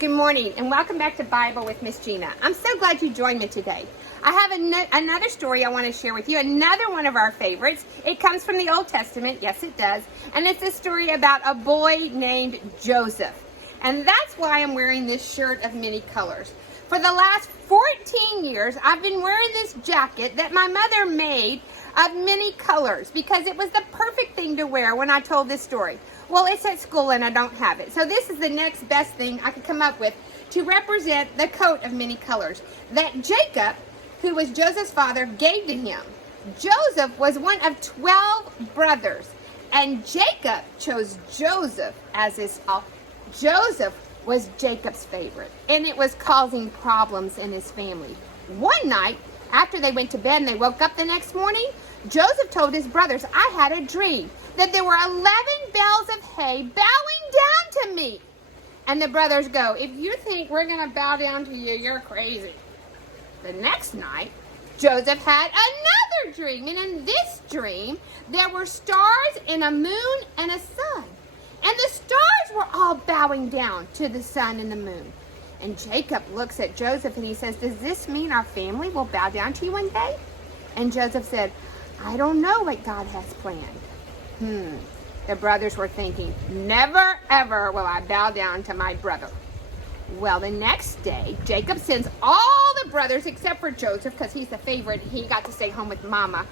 Good morning and welcome back to Bible with Miss Jena. I'm so glad you joined me today. I have another story I want to share with you, another one of our favorites. It comes from the Old Testament, yes it does, and it's a story about a boy named Joseph. And that's why I'm wearing this shirt of many colors. For the last 14 years, I've been wearing this jacket that my mother made of many colors because it was the perfect thing to wear when I told this story. Well, it's at school and I don't have it. So this is the next best thing I could come up with to represent the coat of many colors that Jacob, who was Joseph's father, gave to him. Joseph was one of 12 brothers, and Jacob chose Joseph as his father. Joseph was Jacob's favorite, and it was causing problems in his family. One night, after they went to bed and they woke up the next morning, Joseph told his brothers, "I had a dream that there were 11 bales of hay bowing down to me." And the brothers go, "If you think we're going to bow down to you, you're crazy." The next night, Joseph had another dream. And in this dream, there were stars and a moon and a sun. And the stars were all bowing down to the sun and the moon. And Jacob looks at Joseph and he says, "Does this mean our family will bow down to you one day?" And Joseph said, "I don't know what God has planned." The brothers were thinking, "Never ever will I bow down to my brother." Well, the next day, Jacob sends all the brothers except for Joseph, because he's the favorite, he got to stay home with Mama,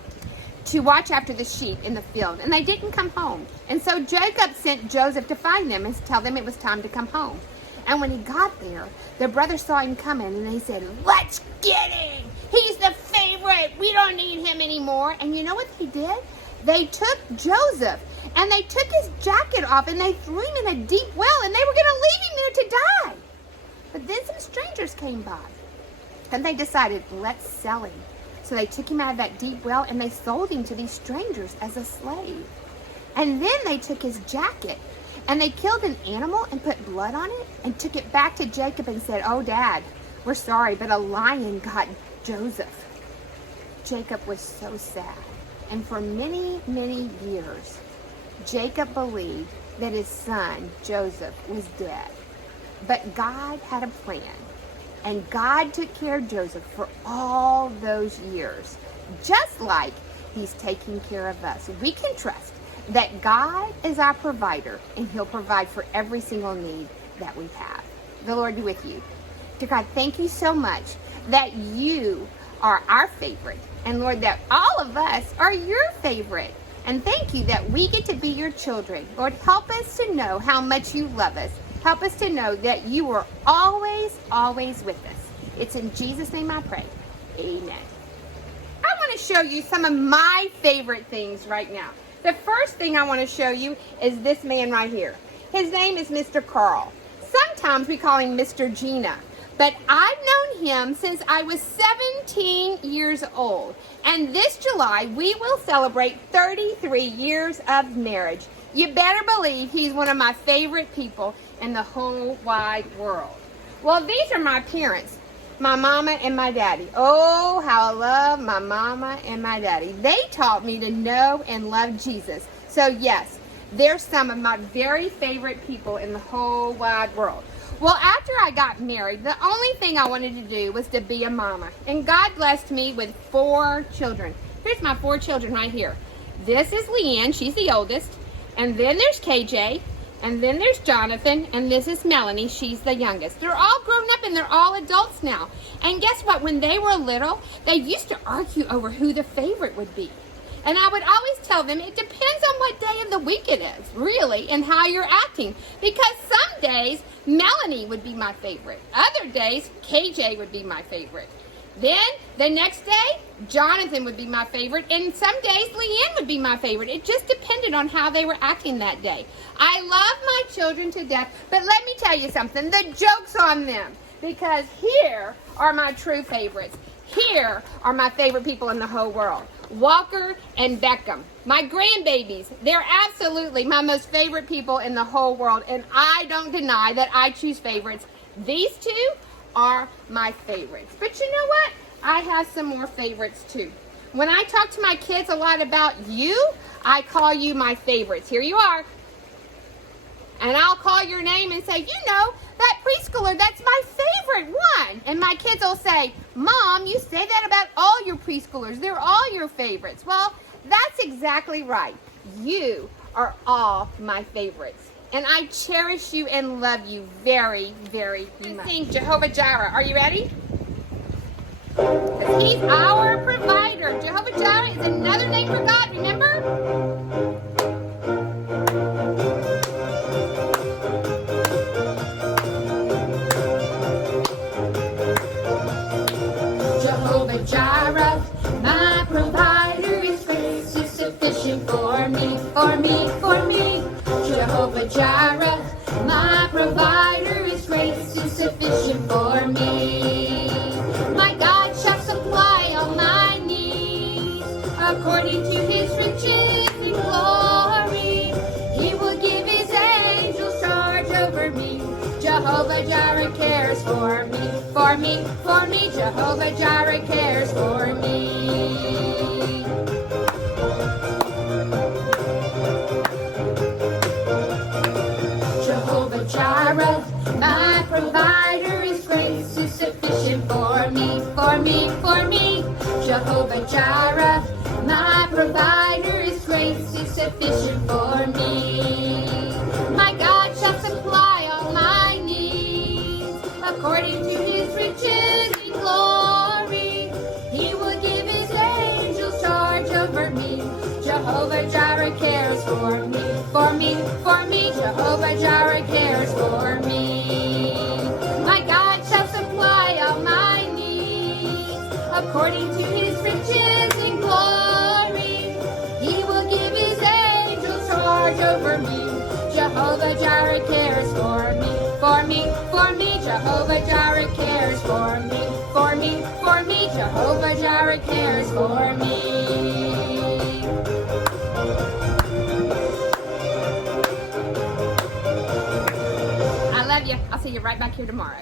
to watch after the sheep in the field. And they didn't come home. And so Jacob sent Joseph to find them and tell them it was time to come home. And when he got there, the brothers saw him coming and they said, "Let's get him! He's the favorite! We don't need him anymore." And you know what they did? They took Joseph and they took his jacket off and they threw him in a deep well and they were going to leave him there to die. But then some strangers came by and they decided, let's sell him. So they took him out of that deep well and they sold him to these strangers as a slave. And then they took his jacket and they killed an animal and put blood on it and took it back to Jacob and said, "Oh, Dad, we're sorry, but a lion got Joseph." Jacob was so sad. And for many, many years, Jacob believed that his son, Joseph, was dead. But God had a plan. And God took care of Joseph for all those years. Just like he's taking care of us. We can trust that God is our provider and he'll provide for every single need that we have. The Lord be with you. Dear God, thank you so much that you are our favorite. And Lord, that all of us are your favorite. And thank you that we get to be your children. Lord, help us to know how much you love us. Help us to know that you are always, always with us. It's in Jesus' name I pray. Amen. I want to show you some of my favorite things right now. The first thing I want to show you is this man right here. His name is Mr. Carl. Sometimes we call him Mr. Jena. But I've known him since I was 17 years old. And this July, we will celebrate 33 years of marriage. You better believe he's one of my favorite people in the whole wide world. Well, these are my parents, my mama and my daddy. Oh, how I love my mama and my daddy. They taught me to know and love Jesus. So yes, they're some of my very favorite people in the whole wide world. Well, after I got married, the only thing I wanted to do was to be a mama. And God blessed me with 4 children. Here's my 4 children right here. This is Leanne, she's the oldest. And then there's KJ. And then there's Jonathan. And this is Melanie, she's the youngest. They're all grown up and they're all adults now. And guess what? When they were little, they used to argue over who the favorite would be. And I would always tell them, it depends on what day of the week it is, really, and how you're acting. Because some days, Melanie would be my favorite. Other days, KJ would be my favorite. Then, the next day, Jonathan would be my favorite. And some days, Leanne would be my favorite. It just depended on how they were acting that day. I love my children to death. But let me tell you something. The joke's on them. Because here are my true favorites. Here are my favorite people in the whole world. Walker and Beckham, my grandbabies. They're absolutely my most favorite people in the whole world, and I don't deny that I choose favorites. These 2 are my favorites. But you know what? I have some more favorites too. When I talk to my kids a lot about you, I call you my favorites. Here you are. And I'll call your name and say, you know, that preschooler, say, Mom, you say that about all your preschoolers. They're all your favorites. Well, that's exactly right. You are all my favorites. And I cherish you and love you very, very much. Sing Jehovah Jireh. Are you ready? Because he's our provider. Jehovah Jireh is another name for God, remember? Jehovah Jireh, my provider, His grace is sufficient for me, for me, for me. Jehovah Jireh, my provider, His grace is sufficient for me. My God shall supply all my needs according to His riches in glory. He will give His angels charge over me. Jehovah Jireh cares for me, for me, for me. Jehovah Jireh cares for me. Jehovah Jireh, my provider, His grace is sufficient for me, for me, for me. Jehovah Jireh, my provider, His grace is sufficient for me. My God shall supply all my needs according to His riches in glory. He will give His angels charge over me. Jehovah Jireh cares for me, for me, for me. Jehovah Jireh cares for me. My God shall supply all my needs according to His riches in glory. He will give His angels charge over me. Jehovah Jireh cares for me, for me, for me. Jehovah Jireh cares for me, for me, for me. Jehovah Jireh cares for me. I love you. I'll see you right back here tomorrow.